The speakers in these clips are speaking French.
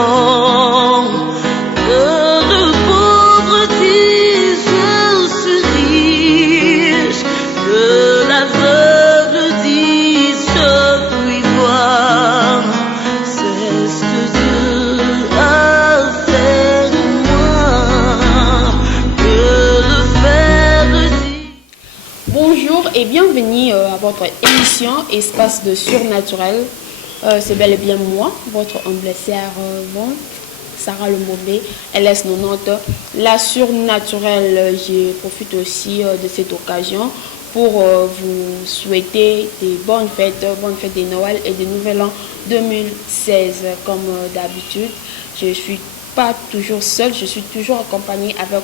vent. Que le pauvre dise se riche, que l'aveugle dise je puis voir. C'est ce que Dieu a fait de moi. Que le fer dise. Bonjour et bienvenue à votre émission Espace de Surnaturel. C'est bel et bien moi, votre humble servante, Sarah Lumombe, LS90, la surnaturelle. Je profite aussi de cette occasion pour vous souhaiter des bonnes fêtes de Noël et de Nouvel An 2016. Comme d'habitude, je ne suis pas toujours seule, je suis toujours accompagnée avec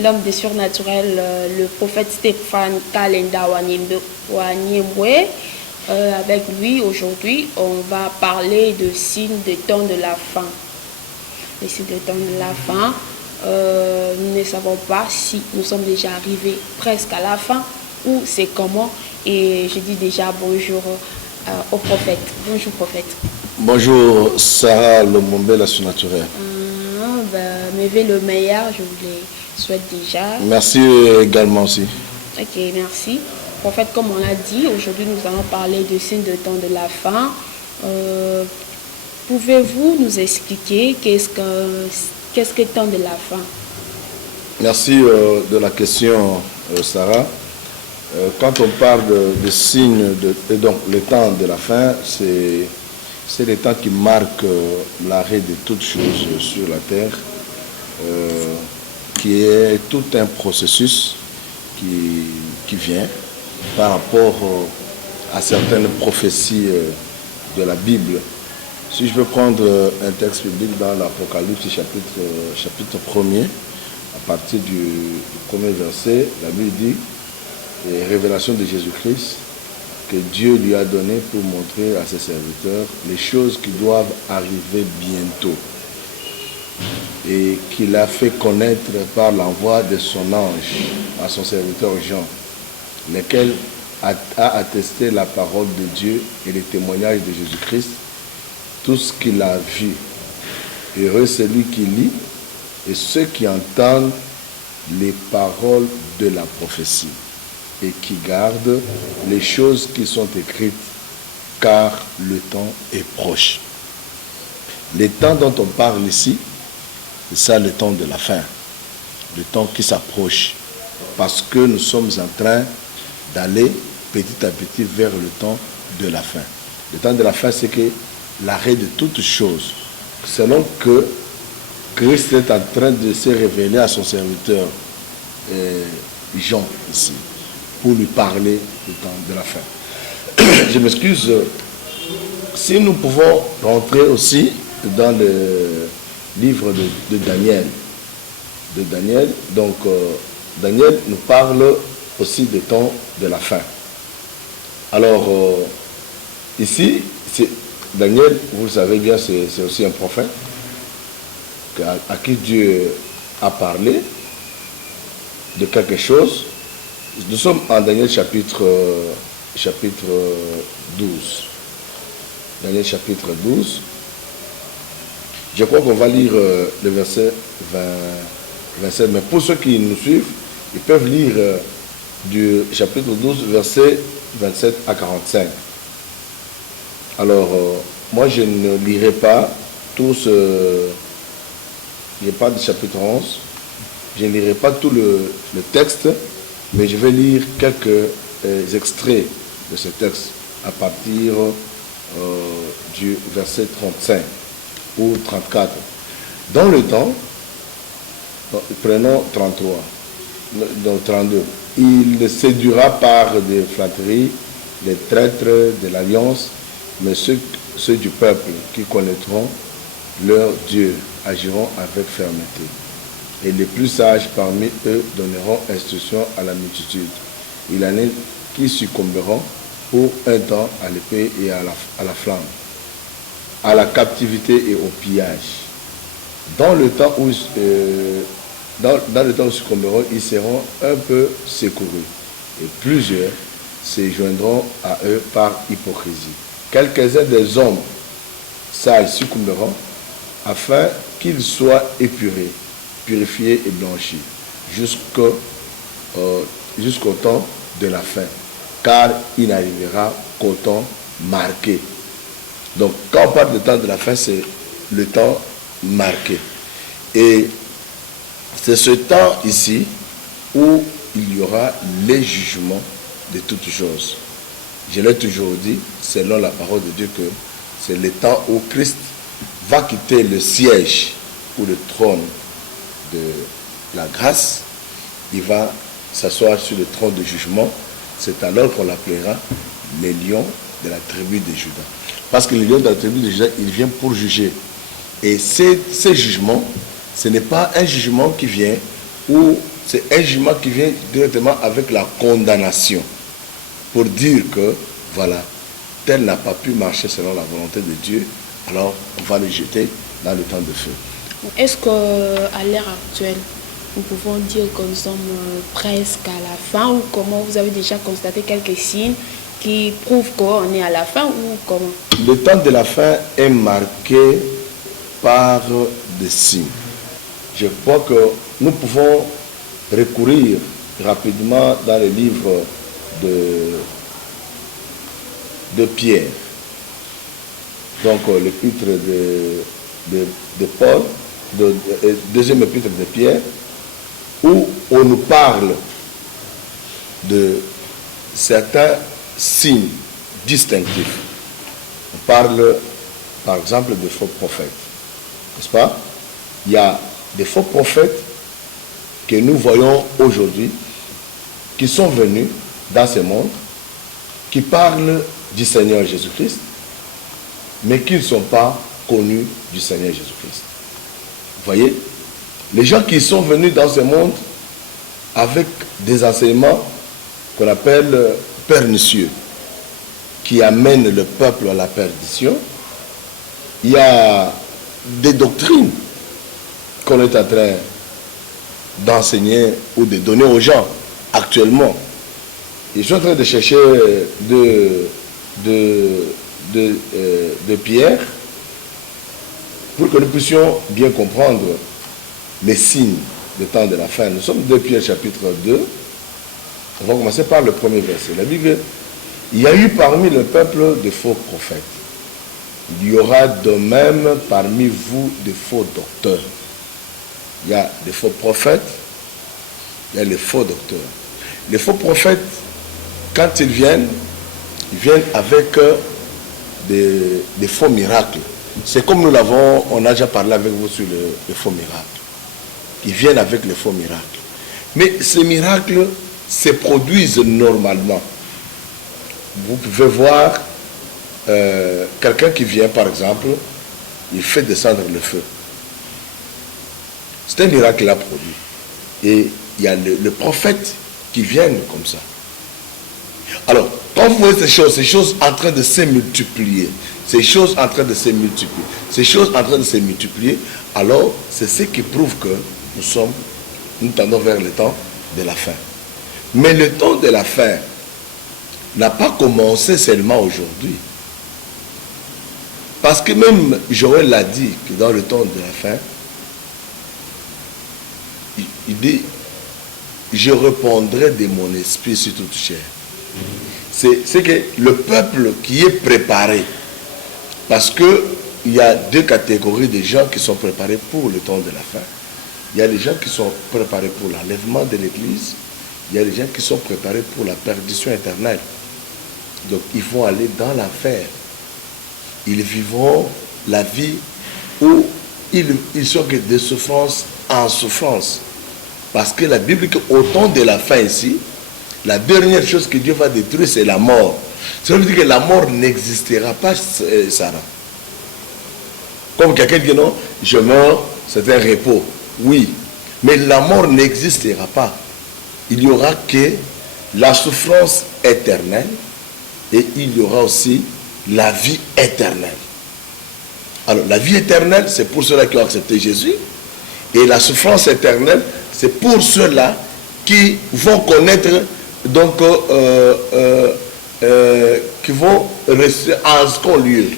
l'homme des surnaturels, le prophète Stéphane Kalenda Wanyemwe. Avec lui, aujourd'hui, on va parler de signes des temps de la fin. Les signes des temps de la fin, nous ne savons pas si nous sommes déjà arrivés presque à la fin ou c'est comment. Et je dis déjà bonjour au prophète. Bonjour prophète. Bonjour Sarah Lumombe, la surnaturelle. Mais le meilleur, je vous le souhaite déjà. Merci également aussi. Ok, merci. Prophète, comme on l'a dit, aujourd'hui nous allons parler de signes de temps de la fin. Pouvez-vous nous expliquer qu'est-ce que temps de la fin? Merci de la question, Sarah. Quand on parle de signes, donc le temps de la fin, c'est le temps qui marque l'arrêt de toutes choses sur la terre, qui est tout un processus qui vient par rapport à certaines prophéties de la Bible. Si je veux prendre un texte biblique dans l'Apocalypse chapitre 1er, à partir du premier verset, la Bible dit, révélation de Jésus-Christ, que Dieu lui a donné pour montrer à ses serviteurs les choses qui doivent arriver bientôt, et qu'il a fait connaître par l'envoi de son ange à son serviteur Jean, lequel a attesté la parole de Dieu et les témoignages de Jésus-Christ, tout ce qu'il a vu. Heureux celui qui lit et ceux qui entendent les paroles de la prophétie et qui gardent les choses qui sont écrites, car le temps est proche. Le temps dont on parle ici, c'est ça le temps de la fin, le temps qui s'approche, parce que nous sommes en train d'aller petit à petit vers le temps de la fin. Le temps de la fin, c'est que l'arrêt de toutes choses, selon que Christ est en train de se révéler à son serviteur Jean ici, pour lui parler du temps de la fin. Je m'excuse, si nous pouvons rentrer aussi dans le livre de Daniel. Donc Daniel nous parle aussi des temps de la fin. Alors, ici, Daniel, vous le savez bien, c'est aussi un prophète à qui Dieu a parlé de quelque chose. Nous sommes en Daniel chapitre 12. Daniel chapitre 12. Je crois qu'on va lire le verset 27, mais pour ceux qui nous suivent, ils peuvent lire du chapitre 12, verset 27 à 45. Alors, moi je ne lirai pas tout ce... Je n'ai pas du chapitre 11, je ne lirai pas tout le texte, mais je vais lire quelques extraits de ce texte à partir du verset 35 ou 34. Dans le temps, prenons 33, donc 32, il séduira par des flatteries les traîtres de l'alliance, mais ceux du peuple qui connaîtront leur Dieu agiront avec fermeté. Et les plus sages parmi eux donneront instruction à la multitude. Il en est qui succomberont pour un temps à l'épée et à la flamme, à la captivité et au pillage. Dans le temps où ils succomberont, ils seront un peu secourus, et plusieurs se joindront à eux par hypocrisie. Quelques-uns des hommes sages succomberont, afin qu'il soit épuré, purifié et blanchi jusqu'au temps de la fin, car il n'arrivera qu'au temps marqué. Donc, quand on parle du temps de la fin, c'est le temps marqué. Et c'est ce temps ici où il y aura les jugements de toutes choses. Je l'ai toujours dit, selon la parole de Dieu, que c'est le temps où Christ va quitter le siège ou le trône de la grâce. Il va s'asseoir sur le trône de jugement. C'est alors qu'on l'appellera les lions de la tribu de Juda. Parce que les lions de la tribu de Juda, il vient pour juger. Et ces jugements, ce n'est pas un jugement qui vient, ou c'est un jugement qui vient directement avec la condamnation. Pour dire que, voilà, tel n'a pas pu marcher selon la volonté de Dieu, alors on va le jeter dans le temps de feu. Est-ce qu'à l'heure actuelle, nous pouvons dire que nous sommes presque à la fin, ou comment vous avez déjà constaté quelques signes qui prouvent qu'on est à la fin, ou comment? Le temps de la fin est marqué par des signes. Je crois que nous pouvons recourir rapidement dans les livres de Pierre. Donc l'épître de Paul, deuxième épître de Pierre, où on nous parle de certains signes distinctifs. On parle par exemple de faux prophètes, n'est-ce pas? Il y a des faux prophètes que nous voyons aujourd'hui, qui sont venus dans ce monde, qui parlent du Seigneur Jésus-Christ, mais qui ne sont pas connus du Seigneur Jésus-Christ. Vous voyez, les gens qui sont venus dans ce monde avec des enseignements qu'on appelle pernicieux, qui amènent le peuple à la perdition, il y a des doctrines qu'on est en train d'enseigner ou de donner aux gens actuellement. Ils sont en train de chercher de Pierre pour que nous puissions bien comprendre les signes des temps de la fin. Nous sommes 2 Pierre chapitre 2. On va commencer par le premier verset. La Bible, il y a eu parmi le peuple de faux prophètes. Il y aura de même parmi vous de faux docteurs. Il y a des faux prophètes, il y a les faux docteurs. Les faux prophètes, quand ils viennent avec des faux miracles. C'est comme nous l'avons, on a déjà parlé avec vous sur les faux miracles. Ils viennent avec les faux miracles. Mais ces miracles se produisent normalement. Vous pouvez voir quelqu'un qui vient, par exemple, il fait descendre le feu. C'est un miracle qu'il a produit. Et il y a le prophète qui viennent comme ça. Alors, quand vous voyez ces choses en train de se multiplier, alors c'est ce qui prouve que nous tendons vers le temps de la fin. Mais le temps de la fin n'a pas commencé seulement aujourd'hui. Parce que même Joël l'a dit que dans le temps de la fin, il dit, je répandrai de mon esprit sur toute chair. C'est que le peuple qui est préparé, parce qu'il y a deux catégories de gens qui sont préparés pour le temps de la fin. Il y a les gens qui sont préparés pour l'enlèvement de l'Église, il y a les gens qui sont préparés pour la perdition éternelle. Donc ils vont aller dans l'enfer. Ils vivront la vie où ils sont que de souffrance en souffrance. Parce que la Bible dit qu'au temps de la fin ici, la dernière chose que Dieu va détruire, c'est la mort. Ça veut dire que la mort n'existera pas, Sarah. Comme quelqu'un dit non, je meurs, c'est un repos. Oui, mais la mort n'existera pas. Il n'y aura que la souffrance éternelle et il y aura aussi la vie éternelle. Alors, la vie éternelle, c'est pour ceux-là qui ont accepté Jésus. Et la souffrance éternelle, c'est pour ceux-là qui vont connaître, donc, qui vont rester en second lieu.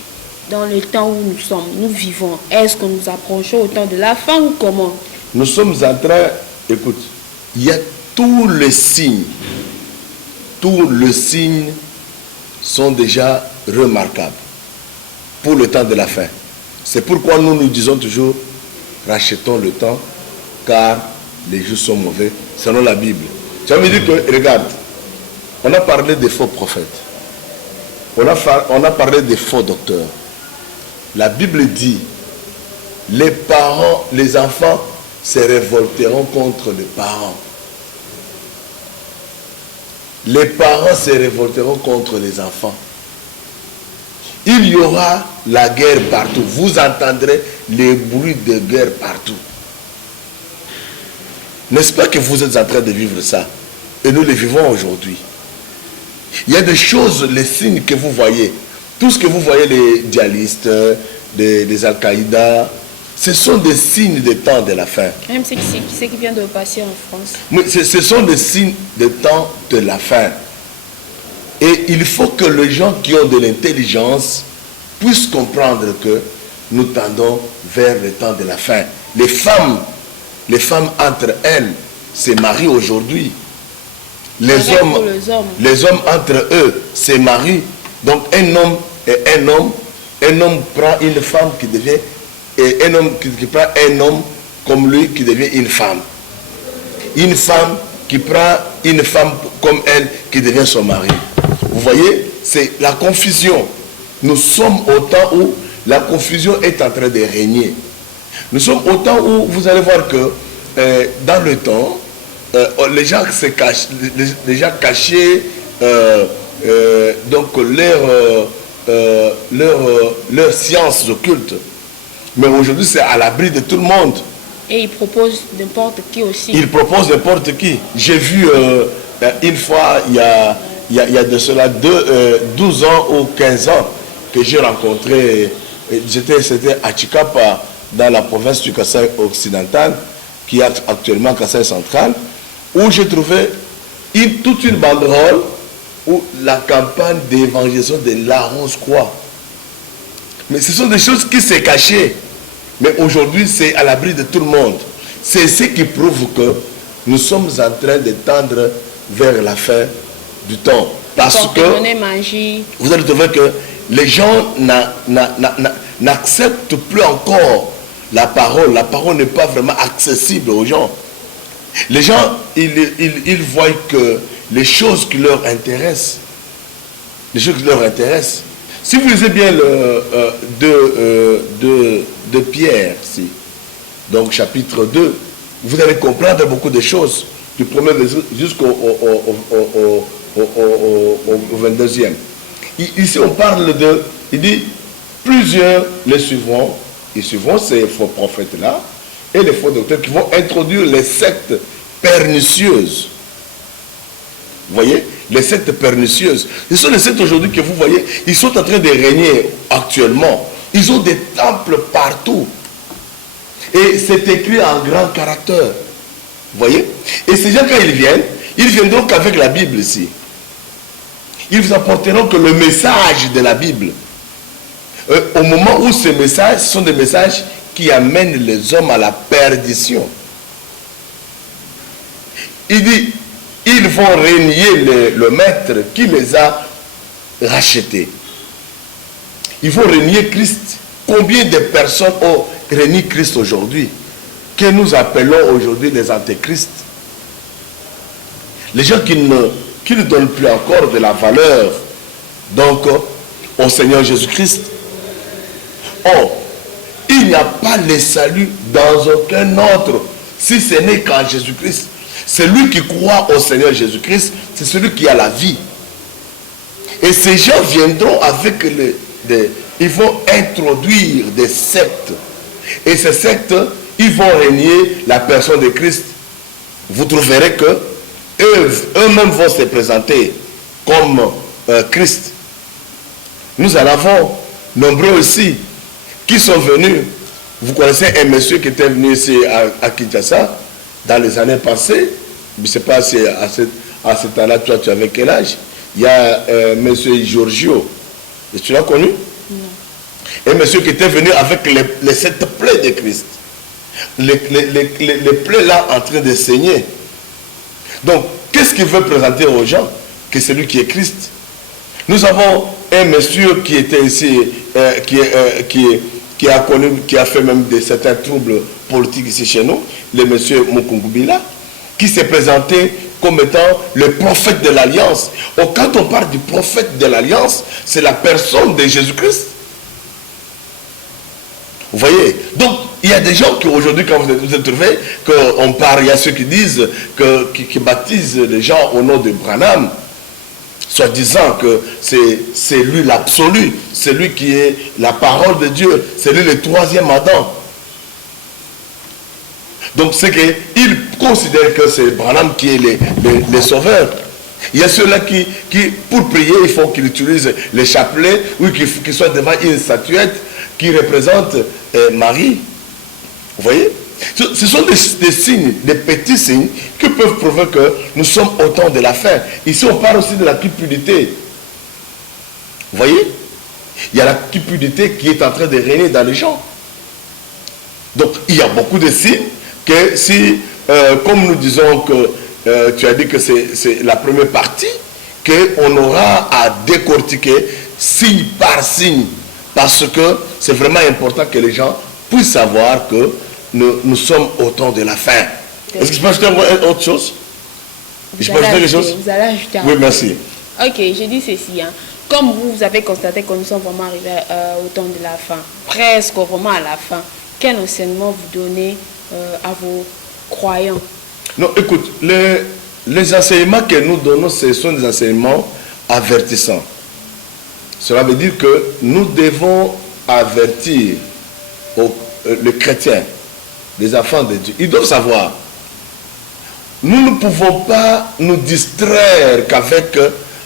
dans le temps où nous vivons, est-ce que nous approchons au temps de la fin ou comment? Nous sommes en train, écoute, il y a tous les signes sont déjà remarquables pour le temps de la fin. C'est pourquoi nous disons toujours, rachetons le temps, car les jours sont mauvais, selon la Bible. Tu vas me dire que, regarde, on a parlé des faux prophètes, on a parlé des faux docteurs. La Bible dit, les parents, les enfants se révolteront contre les parents. Les parents se révolteront contre les enfants. Il y aura la guerre partout. Vous entendrez les bruits de guerre partout. N'est-ce pas que vous êtes en train de vivre ça? Et nous les vivons aujourd'hui. Il y a des choses, les signes que vous voyez. Tout ce que vous voyez, les djihadistes, les Al-Qaïda, ce sont des signes des temps de la fin. Même ce qui vient de passer en France. Mais ce sont des signes des temps de la fin. Et il faut que les gens qui ont de l'intelligence puissent comprendre que nous tendons vers le temps de la fin. Les femmes entre elles se marient aujourd'hui. Les hommes entre eux se marient. Donc un homme prend une femme qui devient, et un homme qui prend un homme comme lui qui devient une femme. Une femme qui prend une femme comme elle qui devient son mari. Vous voyez, c'est la confusion. Nous sommes au temps où la confusion est en train de régner. Nous sommes au temps où vous allez voir que dans le temps, les gens se cachent, les gens cachaient donc leur science occulte. Mais aujourd'hui, c'est à l'abri de tout le monde. Et ils proposent n'importe qui aussi. Ils proposent n'importe qui. J'ai vu une fois, il y a de cela 12 ans ou 15 ans que j'ai rencontré, c'était à Chikapa, dans la province du Kasaï occidental, qui est actuellement Kasaï central, où j'ai trouvé toute une banderole où la campagne d'évangélisation de la Rose-Croix. Mais ce sont des choses qui s'est cachées. Mais aujourd'hui, c'est à l'abri de tout le monde. C'est ce qui prouve que nous sommes en train de tendre vers la fin du temps. Parce que vous allez trouver que les gens n'acceptent plus encore la parole. La parole n'est pas vraiment accessible aux gens. Les gens, ils voient que les choses qui leur intéressent, si vous lisez bien de Pierre, donc chapitre 2, vous allez comprendre beaucoup de choses, du premier jusqu'au 22e. Ici, on parle il dit, plusieurs les suivront, ils suivront ces faux prophètes-là, et les faux docteurs qui vont introduire les sectes pernicieuses. Vous voyez, les sectes pernicieuses. Ce sont les sectes aujourd'hui que vous voyez, ils sont en train de régner actuellement. Ils ont des temples partout. Et c'est écrit en grand caractère. Vous voyez? Et ces gens, quand ils viendront qu'avec la Bible ici. Ils vous apporteront que le message de la Bible. Au moment où ces messages, ce sont des messages qui amènent les hommes à la perdition. Il dit, ils vont renier le maître qui les a rachetés. Ils vont renier Christ. Combien de personnes ont renié Christ aujourd'hui, que nous appelons aujourd'hui les antéchrists? Les gens qui ne donnent plus encore de la valeur donc au Seigneur Jésus-Christ. Or, il n'y a pas le salut dans aucun autre, si ce n'est qu'en Jésus-Christ. Celui qui croit au Seigneur Jésus-Christ, c'est celui qui a la vie. Et ces gens viendront avec ils vont introduire des sectes. Et ces sectes, ils vont régner la personne de Christ. Vous trouverez que eux-mêmes vont se présenter comme Christ. Nous en avons nombreux aussi qui sont venus. Vous connaissez un monsieur qui était venu ici à Kinshasa dans les années passées. Je ne sais pas si à ce temps-là, toi, tu avais quel âge? Il y a monsieur Giorgio. Et tu l'as connu? Non. Un monsieur qui était venu avec les 7 plaies de Christ. Les plaies là en train de saigner. Donc, qu'est-ce qu'il veut présenter aux gens? Que c'est lui qui est Christ. Nous avons un monsieur qui était ici, qui a fait même certains troubles politiques ici chez nous, le monsieur Mukungubila, qui s'est présenté comme étant le prophète de l'Alliance. Quand on parle du prophète de l'Alliance, c'est la personne de Jésus-Christ. Vous voyez? Donc, il y a des gens qui aujourd'hui, quand vous êtes trouvés, qu'on parle, il y a ceux qui disent, qui baptisent les gens au nom de Branham, soit disant que c'est lui l'absolu, c'est lui qui est la parole de Dieu, c'est lui le 3e Adam. Donc c'est qu'ils considèrent que c'est Branham qui est le sauveur. Il y a ceux-là qui, pour prier, il faut qu'ils utilisent les chapelets, ou qu'ils soient devant une statuette qui représente Marie. Vous voyez? Ce sont des signes, des petits signes qui peuvent prouver que nous sommes au temps de la fin. Ici, on parle aussi de la cupidité. Vous voyez? Il y a la cupidité qui est en train de régner dans les gens. Donc, il y a beaucoup de signes que si, comme nous disons que tu as dit que c'est la première partie, qu'on aura à décortiquer signe par signe. Parce que c'est vraiment important que les gens puissent savoir que nous sommes au temps de la fin. Est-ce que je peux ajouter autre chose? Je peux ajouter quelque chose? Vous allez ajouter. Oui, merci. Ok, je dis ceci. Comme vous avez constaté que nous sommes vraiment arrivés au temps de la fin, presque vraiment à la fin, quel enseignement vous donnez à vos croyants? Non, écoute, les enseignements que nous donnons, ce sont des enseignements avertissants. Cela veut dire que nous devons avertir les chrétiens, les enfants de Dieu. Ils doivent savoir. Nous ne pouvons pas nous distraire qu'avec,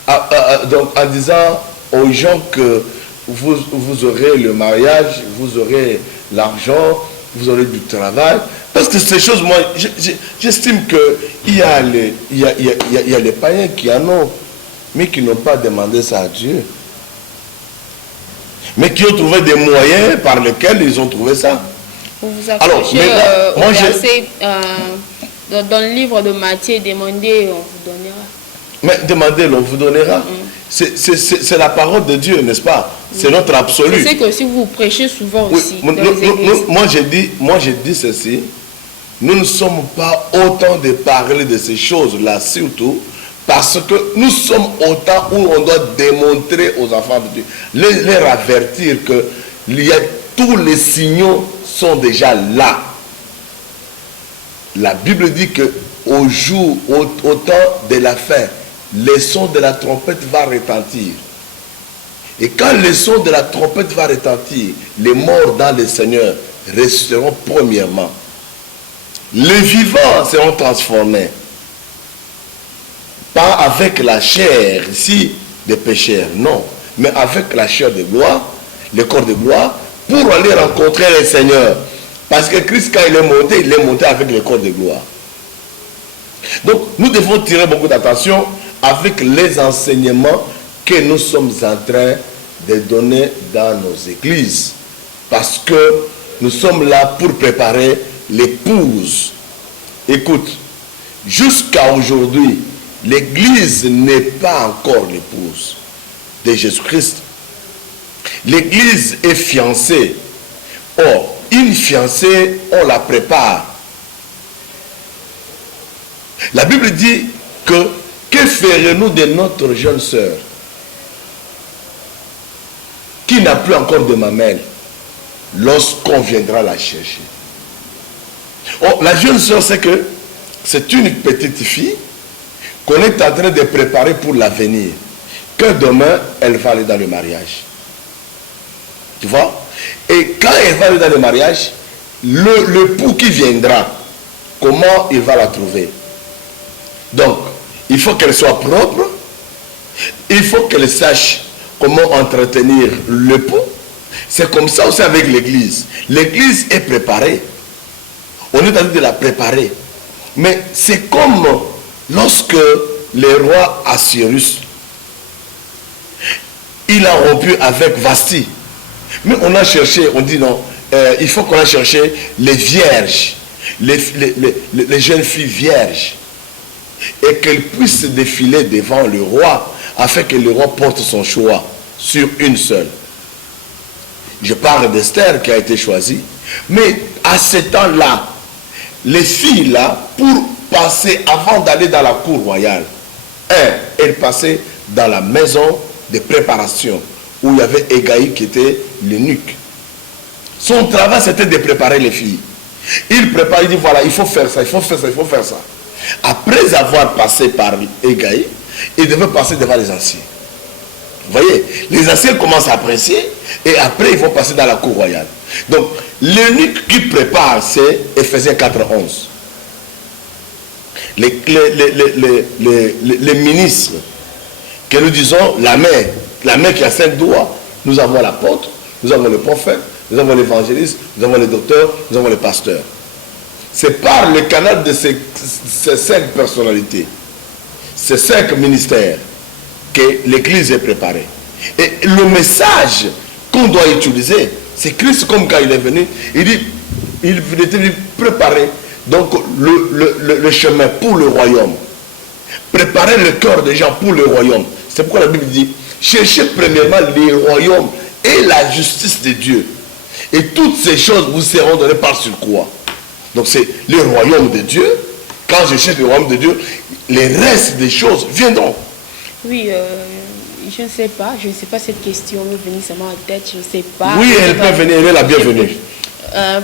en disant aux gens que vous aurez le mariage, vous aurez l'argent, vous aurez du travail. Parce que ces choses, moi, j'estime qu'il y a les païens qui en ont, mais qui n'ont pas demandé ça à Dieu. Mais qui ont trouvé des moyens par lesquels ils ont trouvé ça. Vous vous accrochez au verset dans le livre de Matthieu, demandez, on vous donnera. Mais demandez, on vous donnera. C'est la parole de Dieu, n'est-ce pas? C'est notre absolu. Je sais que si vous prêchez souvent aussi. Moi, j'ai dit ceci. Nous ne sommes pas autant de parler de ces choses-là, surtout parce que nous sommes au temps où on doit démontrer aux enfants de Dieu, les avertir que tous les signaux sont déjà là. La Bible dit que au temps de la fin, le son de la trompette va retentir. Et quand le son de la trompette va retentir, les morts dans le Seigneur resteront premièrement. Les vivants seront transformés. Pas avec la chair ici des pécheurs, non. Mais avec la chair de gloire, le corps de gloire, pour aller rencontrer le Seigneur. Parce que Christ, quand il est monté avec le corps de gloire. Donc, nous devons tirer beaucoup d'attention avec les enseignements que nous sommes en train de donner dans nos églises. Parce que nous sommes là pour préparer l'épouse. Écoute, jusqu'à aujourd'hui, l'église n'est pas encore l'épouse de Jésus-Christ. L'église est fiancée. Or, une fiancée, on la prépare. La Bible dit que ferons-nous de notre jeune sœur qui n'a plus encore de mamelle lorsqu'on viendra la chercher? Oh, la jeune sœur, c'est que c'est une petite fille qu'on est en train de préparer pour l'avenir. Que demain, elle va aller dans le mariage. Tu vois? Et quand elle va aller dans le mariage, l'époux qui viendra, comment il va la trouver? Donc, il faut qu'elle soit propre. Il faut qu'elle sache comment entretenir l'époux. C'est comme ça aussi avec l'église. L'église est préparée. On est en train de la préparer. Mais c'est comme lorsque le roi Assyrus, il a rompu avec Vasti. Mais on a cherché, on dit non, il faut qu'on a cherché les vierges, les jeunes filles vierges, et qu'elles puissent défiler devant le roi, afin que le roi porte son choix sur une seule. Je parle d'Esther qui a été choisie, mais à ce temps-là, les filles là, pour passer avant d'aller dans la cour royale, elles passaient dans la maison de préparation, où il y avait Égaï qui était l'eunuque. Son travail, c'était de préparer les filles. Il prépare, il dit voilà, il faut faire ça, il faut faire ça, il faut faire ça. Après avoir passé par Égaï, il devait passer devant les anciens. Vous voyez, les anciens commencent à apprécier et après ils vont passer dans la cour royale. Donc, l'eunuque qui prépare, c'est Ephésiens 4:11. Les ministres, que nous disons la main qui a 5 doigts, nous avons l'apôtre, nous avons le prophète, nous avons l'évangéliste, nous avons le docteur, nous avons le pasteur. C'est par le canal de ces 5 personnalités, ces 5 ministères, que l'Église est préparée. Et le message qu'on doit utiliser, c'est Christ, comme quand il est venu, il dit, il était venu préparer donc le chemin pour le royaume. Préparer le cœur des gens pour le royaume. C'est pourquoi la Bible dit, cherchez premièrement le royaume et la justice de Dieu. Et toutes ces choses vous seront données par sur quoi. Donc c'est le royaume de Dieu. Quand je cherche le royaume de Dieu, les restes des choses viendront. Oui, je ne sais pas cette question me venue seulement en tête, je ne sais pas. Oui, elle peut venir, elle est la bienvenue.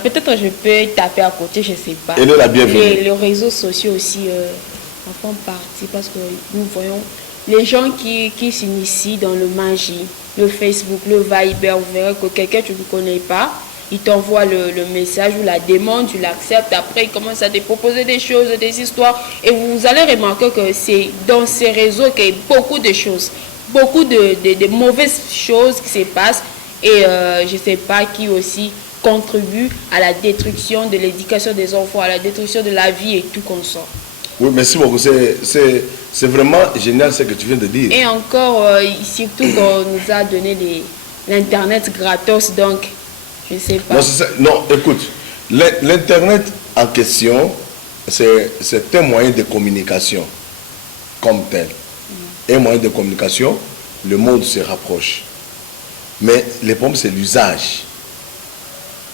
Peut-être je peux taper à côté, je ne sais pas. Elle est la bienvenue. Les réseaux sociaux aussi en font partie parce que nous voyons les gens qui s'initient dans le magie, le Facebook, le Viber, vous verrez que quelqu'un que tu ne connais pas, il t'envoie le message ou la demande, tu l'acceptes, après il commence à te proposer des choses, des histoires, et vous allez remarquer que c'est dans ces réseaux qu'il y a beaucoup de choses, beaucoup de mauvaises choses qui se passent, et je ne sais pas qui aussi contribue à la destruction de l'éducation des enfants, à la destruction de la vie et tout comme ça. Oui, merci beaucoup, c'est vraiment génial ce que tu viens de dire. Et encore, surtout qu'on nous a donné l'Internet gratos, donc je ne sais pas. Non, écoute, l'Internet en question, c'est un moyen de communication comme tel. Un moyen de communication, le monde se rapproche. Mais le problème, c'est l'usage.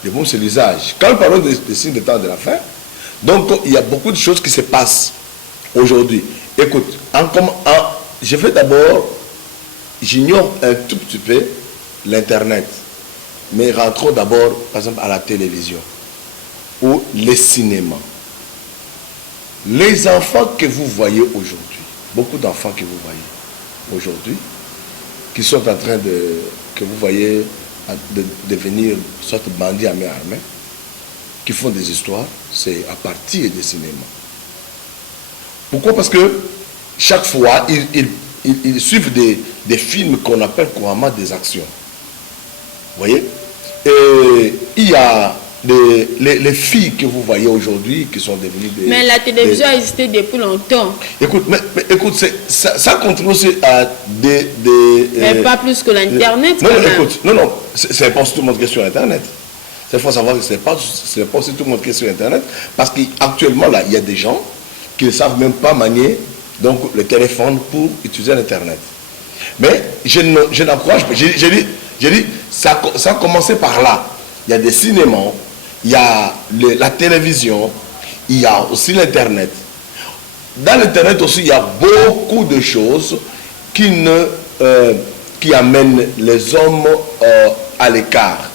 Le problème, c'est l'usage. Quand nous parlons des signes de temps de la fin, donc il y a beaucoup de choses qui se passent aujourd'hui. Écoute, je vais d'abord, j'ignore un tout petit peu l'Internet. Mais rentrons d'abord, par exemple, à la télévision ou les cinémas. Les enfants que vous voyez aujourd'hui, beaucoup d'enfants que vous voyez aujourd'hui, qui sont en train que vous voyez de devenir une sorte de bandits à main armée, qui font des histoires, c'est à partir des cinémas. Pourquoi? Parce que chaque fois, ils suivent des films qu'on appelle couramment des actions. Vous voyez? Et il y a les filles que vous voyez aujourd'hui qui sont devenues des... Mais la télévision a existé depuis longtemps. Écoute, écoute, ça contribue aussi à mais pas plus que l'Internet. Non, écoute, non, c'est pas tout le monde qui est sur Internet. Il faut savoir que c'est pas aussi tout le monde qui est sur Internet, parce qu'actuellement, là, il y a des gens qui ne savent même pas manier donc, le téléphone pour utiliser l'Internet. Mais je n'encourage pas. J'ai dit, ça a commencé par là. Il y a des cinémas, il y a la télévision, il y a aussi l'Internet. Dans l'Internet aussi, il y a beaucoup de choses qui amènent les hommes à l'écart.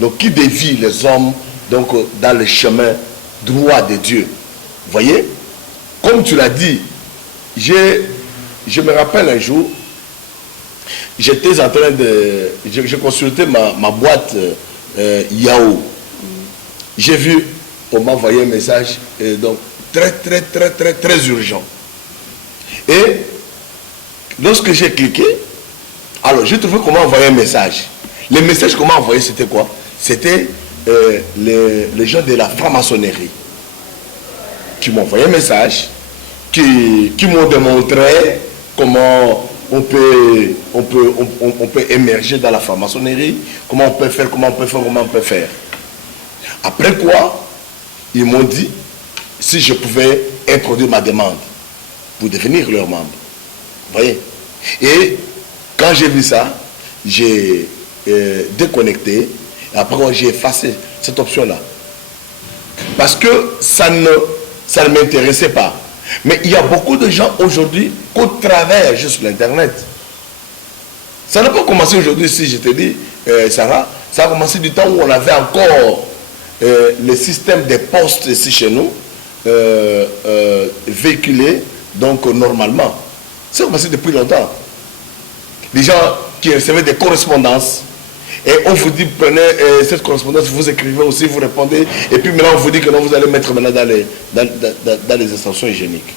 Donc, qui dévient les hommes donc, dans le chemin droit de Dieu. Vous voyez? Comme tu l'as dit, je me rappelle un jour, j'étais en train de... Je consultais ma boîte Yahoo. J'ai vu, on m'a envoyé un message, donc très urgent. Et lorsque j'ai cliqué, alors j'ai trouvé comment envoyer un message. Le message qu'on m'a envoyé, c'était quoi? C'était les gens de la franc-maçonnerie qui m'ont envoyé un message, qui m'ont démontré comment on peut émerger dans la franc-maçonnerie, comment on peut faire. Après quoi, ils m'ont dit si je pouvais introduire ma demande pour devenir leur membre. Vous voyez? Et quand j'ai vu ça, j'ai déconnecté. Et après, j'ai effacé cette option-là. Parce que ça ne m'intéressait pas. Mais il y a beaucoup de gens aujourd'hui qu'au travers juste l'Internet. Ça n'a pas commencé aujourd'hui, si je te dis, Sarah. Ça a commencé du temps où on avait encore le système des postes ici chez nous, véhiculés, donc normalement. Ça a commencé depuis longtemps. Les gens qui recevaient des correspondances, et on vous dit, prenez cette correspondance, vous écrivez aussi, vous répondez, et puis maintenant on vous dit que non, vous allez mettre maintenant dans les extensions hygiéniques.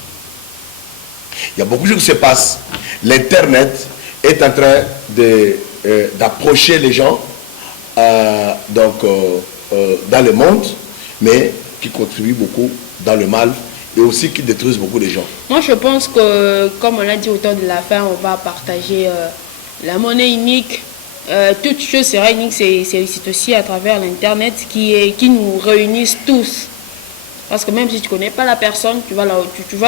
Il y a beaucoup de choses qui se passent. L'Internet est en train d'approcher les gens dans le monde, mais qui contribuent beaucoup dans le mal et aussi qui détruisent beaucoup de gens. Moi, je pense que, comme on l'a dit au temps de la fin, on va partager la monnaie unique. Toute chose sera unique, c'est aussi à travers l'Internet qui nous réunissent tous. Parce que même si tu ne connais pas la personne, tu vas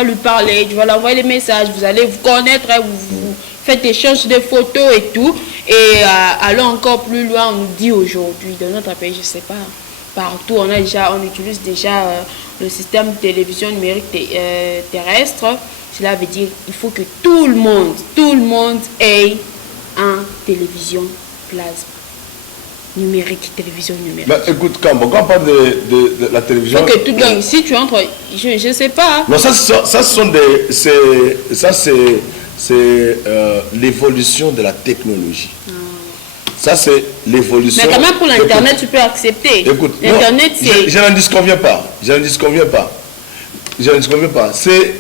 lui parler, tu vas lui envoyer des messages, vous allez vous connaître, vous faites échange de photos et tout. Et allons encore plus loin, on nous dit aujourd'hui, dans notre pays, je ne sais pas, partout, on utilise déjà le système de télévision numérique terrestre. Cela veut dire qu'il faut que tout le monde ait une télévision plasma. Numérique, télévision numérique. Mais écoute, quand on parle de la télévision... Donc, si tu entres, je ne sais pas. Non, c'est l'évolution de la technologie. Ça, c'est l'évolution... Mais quand même, pour l'Internet, tu peux accepter. Écoute, l'Internet, c'est... Je n'en disconviens pas. C'est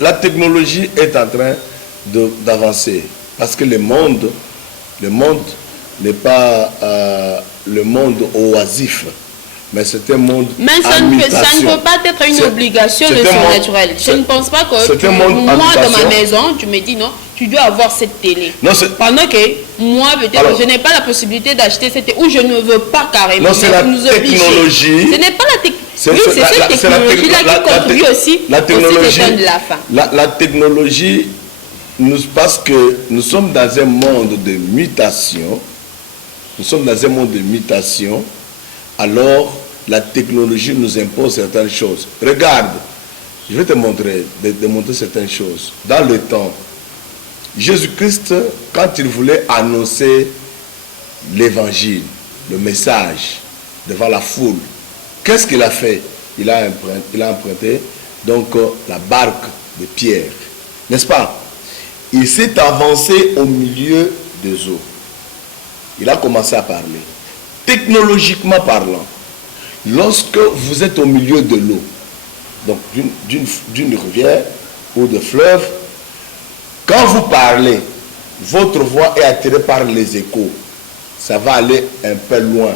la technologie est en train d'avancer. Parce que le monde n'est pas le monde oasif, mais c'est un monde ça ne peut pas être une obligation de surnaturel. Je ne pense pas que moi, dans ma maison, tu me dis non, tu dois avoir cette télé. Non, pendant que moi, peut-être, je n'ai pas la possibilité d'acheter cette télé, ou je ne veux pas carrément. Non, c'est la technologie. Ce n'est pas la technologie. Oui, c'est cette technologie-là qui contribue aussi la technologie de la fin. La technologie, parce que nous sommes dans un monde de mutation. Alors la technologie nous impose certaines choses. Regarde, je vais te montrer certaines choses. Dans le temps, Jésus-Christ, quand il voulait annoncer l'évangile, le message devant la foule, qu'est-ce qu'il a fait? Il a emprunté donc la barque de Pierre, n'est-ce pas? Il s'est avancé au milieu des eaux. Il a commencé à parler. Technologiquement parlant, lorsque vous êtes au milieu de l'eau, donc d'une rivière ou de fleuve, quand vous parlez, votre voix est attirée par les échos. Ça va aller un peu loin.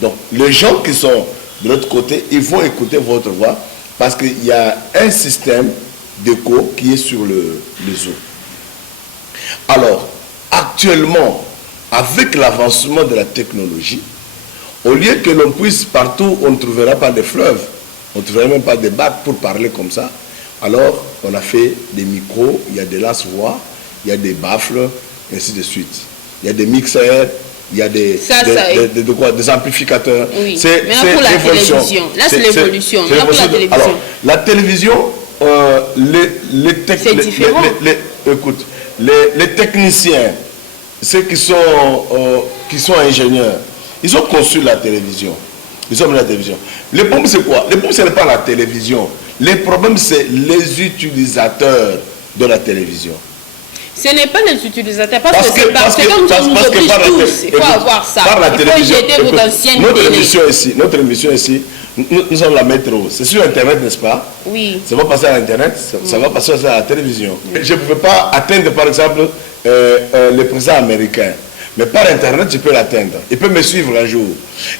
Donc, les gens qui sont de l'autre côté, ils vont écouter votre voix parce qu'il y a un système d'écho qui est sur les eaux. Alors, actuellement, avec l'avancement de la technologie, au lieu que l'on puisse partout, on ne trouvera pas de fleuves, on ne trouvera même pas de bacs pour parler comme ça. Alors, on a fait des micros, il y a des lance-voix, il y a des baffles, et ainsi de suite. Il y a des mixeurs, il y a des amplificateurs. Oui. C'est l'évolution. Là, c'est l'évolution. Là, pour la télévision. Alors, la télévision, écoute, les techniciens, ceux qui sont ingénieurs, ils ont conçu la télévision. Ils ont mis la télévision. Le problème, c'est quoi? Le problème, ce n'est pas la télévision. Le problème, c'est les utilisateurs de la télévision. Ce n'est pas les utilisateurs, parce que comme on nous oblige tous, il faut avoir ça. Il faut jeter votre ancienne télé. Notre émission ici, nous sommes la métro. C'est sur Internet, n'est-ce pas? Oui. Ça va passer à Internet, ça va passer à la télévision. Je ne pouvais pas atteindre, par exemple, le président américain. Mais par Internet, je peux l'atteindre. Il peut me suivre un jour.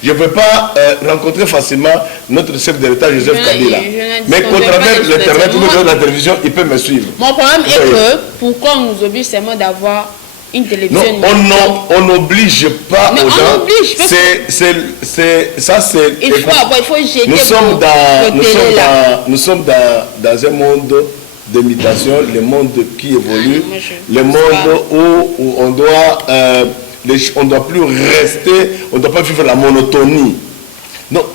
Je ne peux pas rencontrer facilement notre chef de l'État, Joseph Kabila. Mais qu'au travers de l'Internet ou de la télévision, il peut me suivre. Mon problème est que pourquoi on nous oblige seulement d'avoir une télévision? Non, on n'oblige pas aux gens. Il faut jeter nous sommes dans un monde d'imitation, le monde qui évolue, le monde où on doit, on doit plus rester, on ne doit pas vivre la monotonie. Non,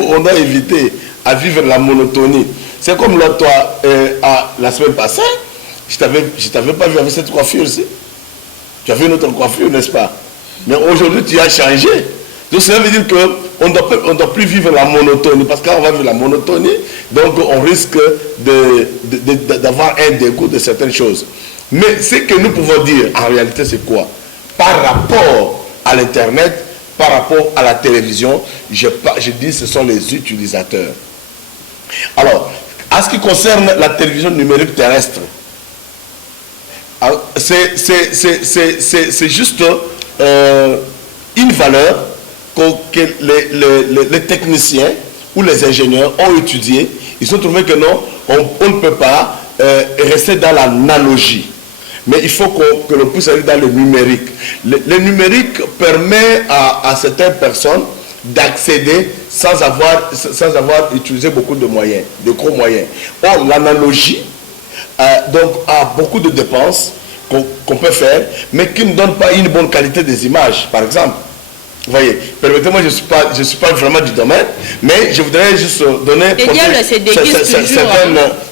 on doit éviter à vivre la monotonie. C'est comme là, toi, la semaine passée, je t'avais pas vu avec cette coiffure-ci. Tu avais une autre coiffure, n'est-ce pas? Mais aujourd'hui, tu as changé. Donc cela veut dire qu'on ne doit plus vivre la monotonie, parce qu'on va vivre la monotonie, donc on risque d'avoir un dégoût de certaines choses. Mais ce que nous pouvons dire, en réalité, c'est quoi? Par rapport à l'Internet, par rapport à la télévision, je dis ce sont les utilisateurs. Alors, en ce qui concerne la télévision numérique terrestre, c'est juste une valeur que les techniciens ou les ingénieurs ont étudié. Ils ont trouvé que non, on ne peut pas rester dans l'analogie. Mais il faut que l'on puisse aller dans le numérique. Le numérique permet à certaines personnes d'accéder sans avoir utilisé beaucoup de moyens, de gros moyens. Or, l'analogie donc a beaucoup de dépenses qu'on peut faire, mais qui ne donnent pas une bonne qualité des images, par exemple. Vous voyez, permettez-moi, je ne suis pas vraiment du domaine, mais je voudrais juste donner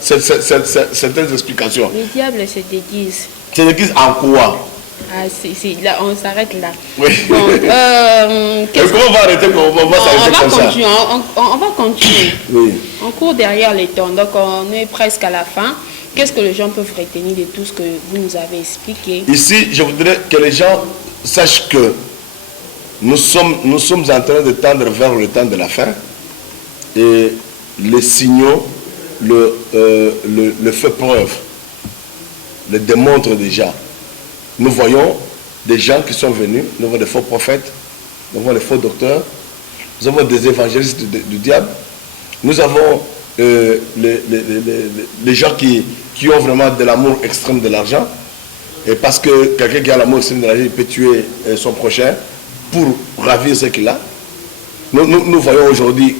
certaines explications. Le diable se déguise. Se déguise en quoi? Là, on s'arrête là. Oui. Bon, comment on va arrêter? On va s'arrêter comme ça. On va continuer. Oui. On court derrière les temps, donc on est presque à la fin. Qu'est-ce que les gens peuvent retenir de tout ce que vous nous avez expliqué? Ici, je voudrais que les gens sachent que nous sommes en train de tendre vers le temps de la fin. Et les signaux le fait preuve, le démontrent déjà. Nous voyons des gens qui sont venus, nous voyons des faux prophètes, nous voyons des faux docteurs, nous avons des évangélistes du diable, nous avons les gens qui ont vraiment de l'amour extrême de l'argent, et parce que quelqu'un qui a l'amour extrême de l'argent, il peut tuer son prochain pour ravir ce qu'il a. Nous voyons aujourd'hui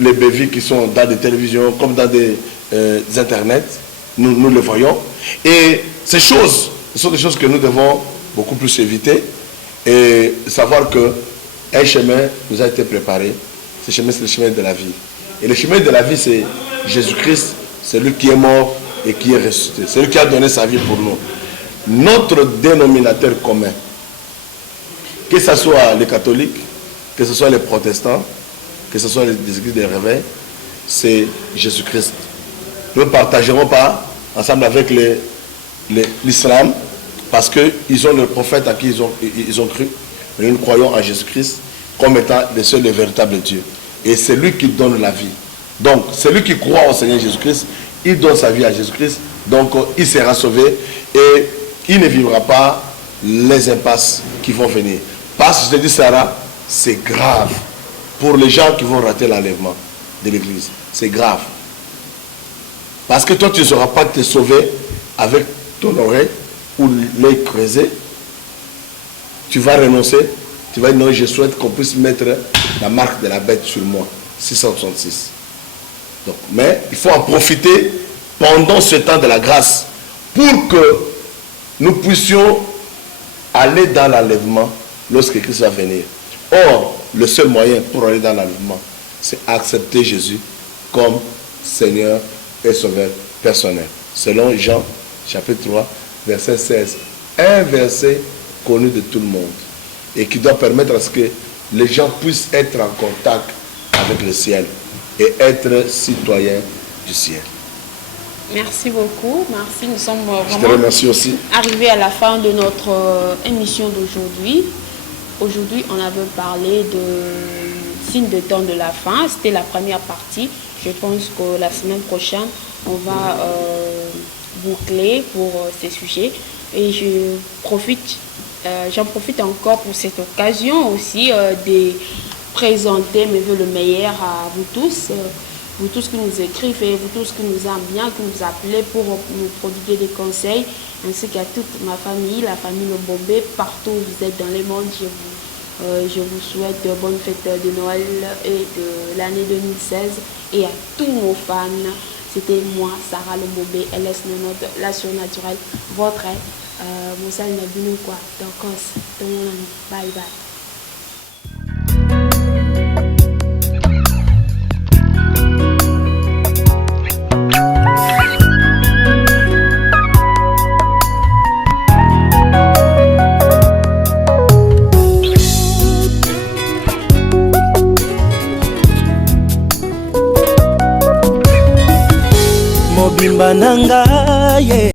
les bévis qui sont dans des télévisions, comme dans des internets, nous le voyons, et ces choses, ce sont des choses que nous devons beaucoup plus éviter et savoir qu'un chemin nous a été préparé. Ce chemin, c'est le chemin de la vie. Et le chemin de la vie, c'est Jésus-Christ, c'est lui qui est mort et qui est ressuscité. C'est lui qui a donné sa vie pour nous. Notre dénominateur commun, que ce soit les catholiques, que ce soit les protestants, que ce soit les églises de réveil, c'est Jésus-Christ. Nous ne partagerons pas ensemble avec l'islam, parce qu'ils ont le prophète à qui ils ont cru, mais nous croyons en Jésus-Christ comme étant le seul et véritable Dieu. Et c'est lui qui donne la vie. Donc, celui qui croit au Seigneur Jésus-Christ, il donne sa vie à Jésus-Christ, donc il sera sauvé et il ne vivra pas les impasses qui vont venir. Parce que je te dis, Sarah, c'est grave pour les gens qui vont rater l'enlèvement de l'église. C'est grave. Parce que toi, tu ne sauras pas te sauver avec ton oreille ou l'œil creusé. Tu vas renoncer. Tu vas dire non, je souhaite qu'on puisse mettre la marque de la bête sur moi. 666. Donc, mais il faut en profiter pendant ce temps de la grâce pour que nous puissions aller dans l'enlèvement lorsque Christ va venir. Or, le seul moyen pour aller dans l'enlèvement, c'est accepter Jésus comme Seigneur et Sauveur personnel. Selon Jean, chapitre 3, verset 16. Un verset connu de tout le monde et qui doit permettre à ce que les gens puissent être en contact avec le ciel et être citoyens du ciel. Merci beaucoup. Merci. Nous sommes Je te remercie aussi. Arrivés à la fin de notre émission d'aujourd'hui. Aujourd'hui, on avait parlé de signes de temps de la fin. C'était la première partie. Je pense que la semaine prochaine, on va boucler pour ces sujets. Et j'en profite encore pour cette occasion aussi de présenter mes vœux le meilleur à vous tous qui nous écrivez, vous tous qui nous aimez bien, qui nous appelez pour nous prodiguer des conseils, ainsi qu'à toute ma famille, la famille Lombombe, partout où vous êtes dans le monde. Je vous souhaite de bonnes fêtes de Noël et de l'année 2016 et à tous nos fans. C'était moi, Sarah Lombombe, LS Nonode, la surnaturelle, votre Moussa Nabino quoi, donc tout le monde, bye bye. Mobimba nanga ye